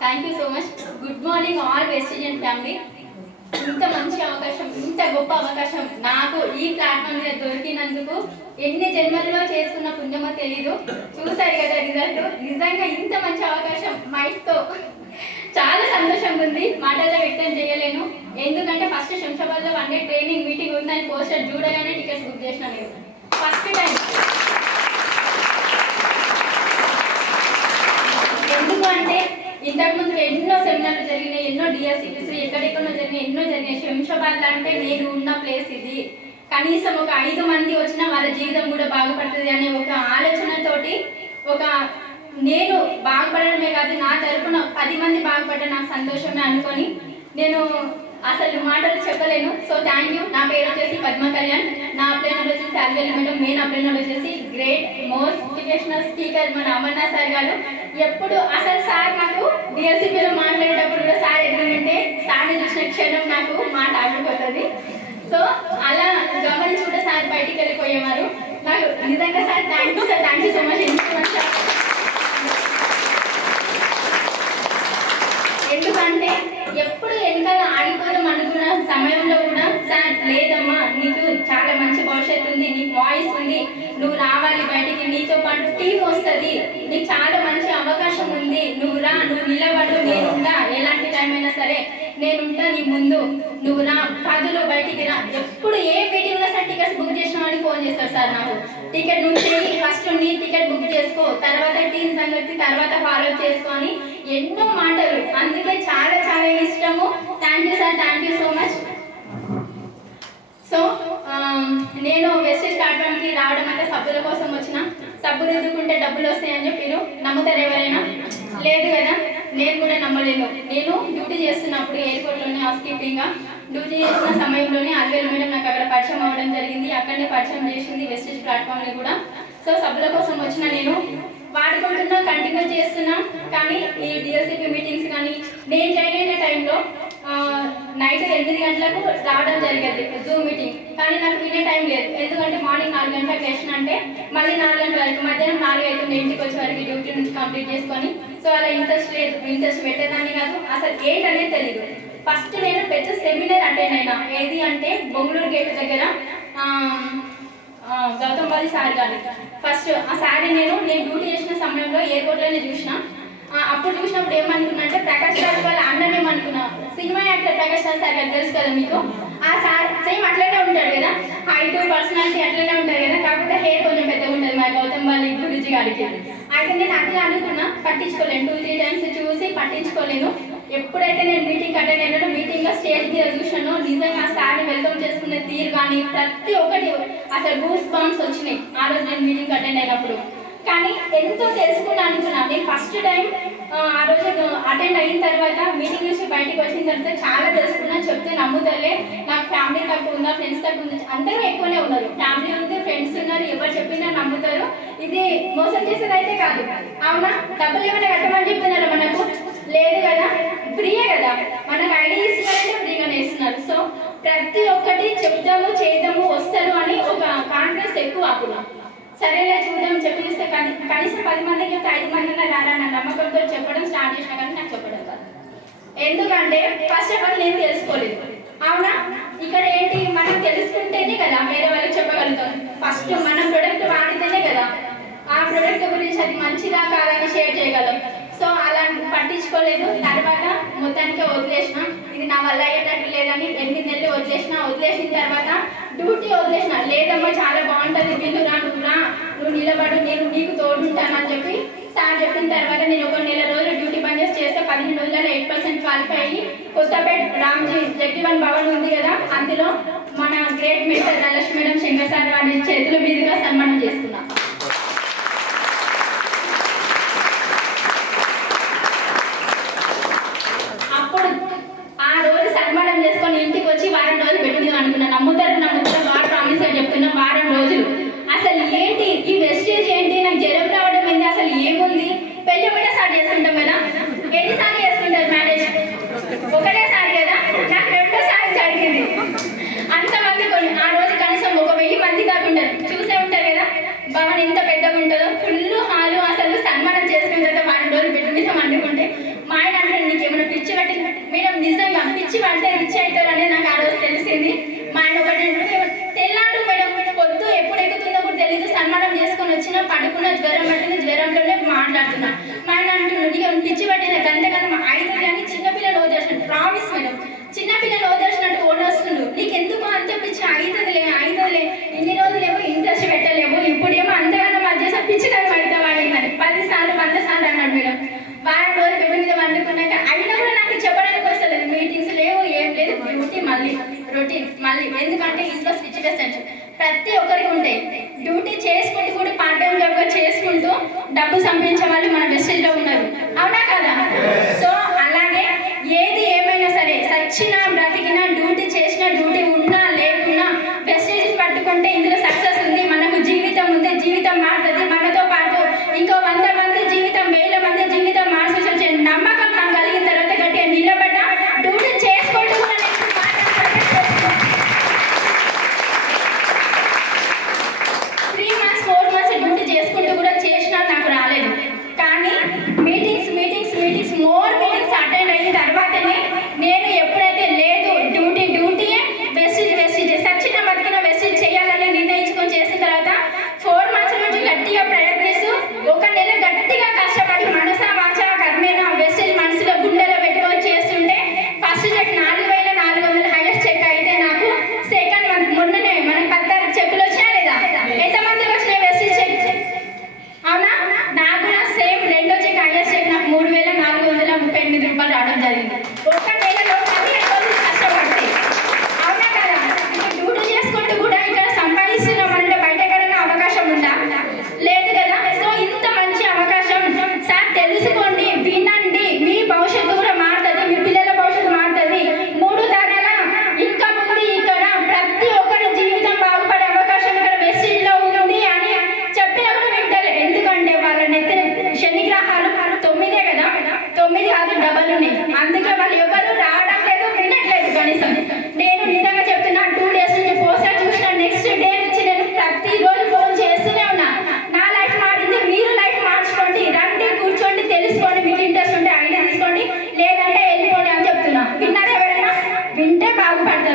Thank you so much. Good morning all Vestigian family. ఇంత మంచి అవకాశం, ఇంత గొప్ప అవకాశం నాకు ఈ ప్లాట్ఫామ్ మీద దొరికినందుకు ఎన్ని జన్మల్లో చేసుకున్న పుణ్యమో తెలీదు. చూసారు కదా రిజల్ట్. నిజంగా ఇంత మంచి అవకాశం మైట్తో చాలా సంతోషంగా ఉంది, మాటల్లో వ్యక్తం చేయలేను. ఎందుకంటే ఫస్ట్ శంషాబాద్లో 1 డే ట్రైనింగ్ మీటింగ్ ఉందని పోస్టర్ చూడగానే టికెట్స్ బుక్ చేసిన నేను ఫస్ట్ టైం. ఎందుకు అంటే ఇంతకుముందు ఎన్నో సెమినార్లు జరిగినాయి, ఎన్నో డిఎస్సిటీస్ ఎక్కడెక్కడో జరిగినాయి. శంషాబాద్ అంటే నేను ఉన్న ప్లేస్ ఇది. కనీసం ఒక 5 మంది వచ్చినా వాళ్ళ జీవితం కూడా బాగుపడుతుంది అనే ఒక ఆలోచనతోటి నేను బాగుపడడమే కాదు, నా తరపున 10 మంది బాగుపడ్డా నాకు సంతోషమే అనుకొని నేను అసలు మాటలు చెప్పలేను. So thank you. నా పేరు వచ్చేసి పద్మ కళ్యాణ్, నా అప్లైనర్ వచ్చేసి అల్వేల్ మేడం, మెయిన్ అప్లైనర్ వచ్చేసి గ్రేట్ మోటివేషనల్ స్పీకర్ మన అమర్నాథ్ సార్ గారు. ఎప్పుడు అసలు సార్ నాకు డిఎస్సిపిలో మాట్లాడేటప్పుడు కూడా సార్ ఎదురుంటే సార్ని చూసిన క్షణం నాకు మాట ఆగిపోతుంది. సో అలా గమనించి కూడా సార్ బయటికి వెళ్ళిపోయేవారు. నాకు నిజంగా sir thank you sir, thank you so much. ఎందుకంటే ఎప్పుడు ఎంత ఆగిపోదాం అనుకున్న సమయంలో కూడా సార్ లేదమ్మా, నీకు చాలా మంచి భవిష్యత్తు ఉంది, నీకు వాయిస్ ఉంది, నువ్వు రావాలి బయటికి, నీతో పాటు టీం వస్తుంది, నీకు చాలా మంచి అవకాశం ఉంది, నువ్వు రా, నువ్వు నిలబడు, నేనుంటా, ఎలాంటి టైం అయినా సరే నేనుంటా నీ ముందు, నువ్వు రా, 10లో బయటికి రా. ఎప్పుడు ఏ మీటింగ్లో సార్ టికెట్స్ బుక్ చేసినామని ఫోన్ చేస్తారు సార్ నాకు. టికెట్ నుంచి ఫస్ట్ నీ టికెట్ బుక్ చేసుకో, తర్వాత టీం సంగతి తర్వాత ఫాలో చేసుకొని ఎన్నో మాటలు. అందుకే చాలా చాలా ఇష్టము. Thank you sir, thank you so much. So నేను వెస్టేజ్ ప్లాట్ఫామ్కి రావడం అంటే సబ్బుల కోసం వచ్చిన. సబ్బు రుద్దుకుంటే డబ్బులు వస్తాయని చెప్పారు. నమ్ముతారు ఎవరైనా? లేదు కదా. నేను కూడా నమ్మలేదు. నేను డ్యూటీ చేస్తున్నప్పుడు ఎయిర్పోర్ట్లోనే హౌస్ కీపింగ్గా డ్యూటీ చేసిన సమయంలోనే అల్వేల్ మేడం నాకు అక్కడ పరిచయం అవ్వడం జరిగింది. అక్కడనే పరిచయం చేసింది వెస్టేజ్ ప్లాట్ఫామ్ని కూడా. సో సబ్బుల కోసం వచ్చిన నేను వాడుకుంటున్నా, కంటిన్యూ చేస్తున్నా. కానీ ఈ డిఎస్సిపి మీటింగ్స్ కానీ నేను జాయిన్ అయిన టైంలో నైట్ 8 గంటలకు రావడం జరిగేది జూమ్ మీటింగ్. కానీ నాకు వినే టైం లేదు. ఎందుకంటే మార్నింగ్ 4 గంటలకు వేసిన అంటే మళ్ళీ 4 గంటల వరకు, మధ్యాహ్నం 4 అవుతుంది ఇంటికి వచ్చే వరకు డ్యూటీ నుంచి కంప్లీట్ చేసుకొని. సో అలా ఇంట్రెస్ట్ పెట్టేదాన్ని కాదు, అసలు ఏంటనేది తెలియదు. ఫస్ట్ నేను పెద్ద సెమినార్ అటెండ్ అయినా. ఏది అంటే బొంగళూరు గేట్ దగ్గర గౌతమ్ బాలి సార్ గారు. ఫస్ట్ ఆ సారీ నేను డ్యూటీ చేసిన సమయంలో ఎయిర్పోర్ట్లోనే చూసిన. అప్పుడు చూసినప్పుడు ఏమనుకున్నా అంటే ప్రకాష్ రాజ్ వాళ్ళ అన్ననేమనుకున్నా, cinema actor Prakash Raj sir గారు తెలుసు కదా మీకు. ఆ సార్ సేమ్ అట్లనే ఉంటాడు కదా, హైట్ పర్సనాలిటీ అట్లనే ఉంటారు కదా, కాకపోతే హెయిర్ కొంచెం పెద్దగా ఉంటుంది మా గౌతమ్ బాలి గురుజీ గారికి. అయితే నేను అట్లా అనుకున్నా, పట్టించుకోలేను. 2-3 టైమ్స్ చూసి పట్టించుకోలేను. ఎప్పుడైతే నేను మీటింగ్ అటెండ్ అయినానో, మీటింగ్లో స్టేజ్ మీద చూసానో, నిజంగా ఆ సార్ని వెల్కమ్ చేసుకునే తీరు కానీ ప్రతి ఒక్కటి అసలు గూస్ బంప్స్ వచ్చినాయి ఆ రోజు నేను మీటింగ్ అటెండ్ అయినప్పుడు. కానీ ఎంతో తెలుసుకుని అనుకున్నా. నేను ఫస్ట్ టైం ఆ రోజు అటెండ్ అయిన తర్వాత మీటింగ్ నుంచి బయటకు వచ్చిన తర్వాత చాలా తెలుసుకున్నా. చెప్తే నమ్ముతలే, నాకు ఫ్యామిలీ తక్కువ ఉందా, ఫ్రెండ్స్ తక్కువ ఉందా, అందరూ ఎక్కువనే ఉన్నారు. ఫ్యామిలీ ఉంది, ఫ్రెండ్స్ ఉన్నారు, ఎవరు చెప్పినా నమ్ముతారు. ఇది మోసం చేసేది అయితే కాదు. అవునా? డబ్బులు ఏమైనా కట్టమని చెప్తున్నారా మనకు? లేదు కదా, ఫ్రీయే కదా. మనకు ఐడియా ఇస్తున్నారంటే ఫ్రీగానే ఇస్తున్నారు. సో ప్రతి ఒక్కటి చెప్తాము, చేద్దాము, వస్తారు అని ఒక కాన్ఫిడెన్స్ ఎక్కువ అప్పుడు. సరేలే చూద్దాం చెప్పిస్తే కనీసం 10 మందికి చెప్తే 5 మందిన రారన్న నమ్మకంతో చెప్పడం స్టార్ట్ చేసినా కానీ నాకు చెప్పడం కాదు. ఎందుకంటే ఫస్ట్ ఆఫ్ ఆల్ నేను తెలుసుకోలేదు. అవునా? ఇక్కడ ఏంటి, మనం తెలుసుకుంటేనే కదా వేరే వాళ్ళకి చెప్పగలుగుతాం. ఫస్ట్ మనం ప్రొడక్ట్ వాడితేనే కదా ఆ ప్రొడక్ట్ గురించి అది మంచిదా కాదని షేర్ చేయగలం. సో అలా పట్టించుకోలేదు. తర్వాత మొత్తానికి వదిలేసిన. ఇది నా వల్ల అయ్యేటట్టు లేదని 8 నెలలు వదిలేసిన తర్వాత డ్యూటీ వదిలేసిన. లేదమ్మా చాలా బాగుంటుంది, వీళ్ళు రా, నువ్వు నిలబడు, నేను నీకు తోడుంటానని చెప్పి సార్ చెప్పిన తర్వాత నేను ఒక 1 నెల రోజులు డ్యూటీ పని చేస్తే 15 రోజులలో 8% క్వాలిఫై అయ్యి కొత్తపేట రామ్జీ జగ్జీవన్ భవన్ ఉంది కదా, అందులో మన గ్రేట్ మెంటర్ నలక్ష్మి మేడం, శంకర్ సార్ వారి చేతుల మీదుగా సన్మానం చేసుకున్నాం. సన్మానం చేసుకొని ఇంటికి వచ్చి వారం రోజులు పెట్టింది అనుకున్నా. నమ్ముతారు వాడు ప్రామిస్ గా చెప్తున్నా, వారం రోజులు. అసలు ఏంటి ఈ వెస్టేజ్ ఏంటి, నాకు జ్వరం రావడం ఏంటి, అసలు ఏముంది? పెళ్లి ఒకటే స్టార్ట్ చేసుకుంటాం కదా, ఎన్నిసార్లు చేసుకుంటారు మ్యారేజ్? ఒకటేసారి కదా, నాకు 2సారి జరిగింది. అంతమంది ఆ రోజు కనీసం 1000 మంది దాకా ఉంటారు, చూసే ఉంటారు కదా. భవన్ ఎందుకంటే ఇంట్లో సిచ్యువేషన్స్ ప్రతి ఒక్కరికి ఉంటాయి. డ్యూటీ చేసుకుంటూ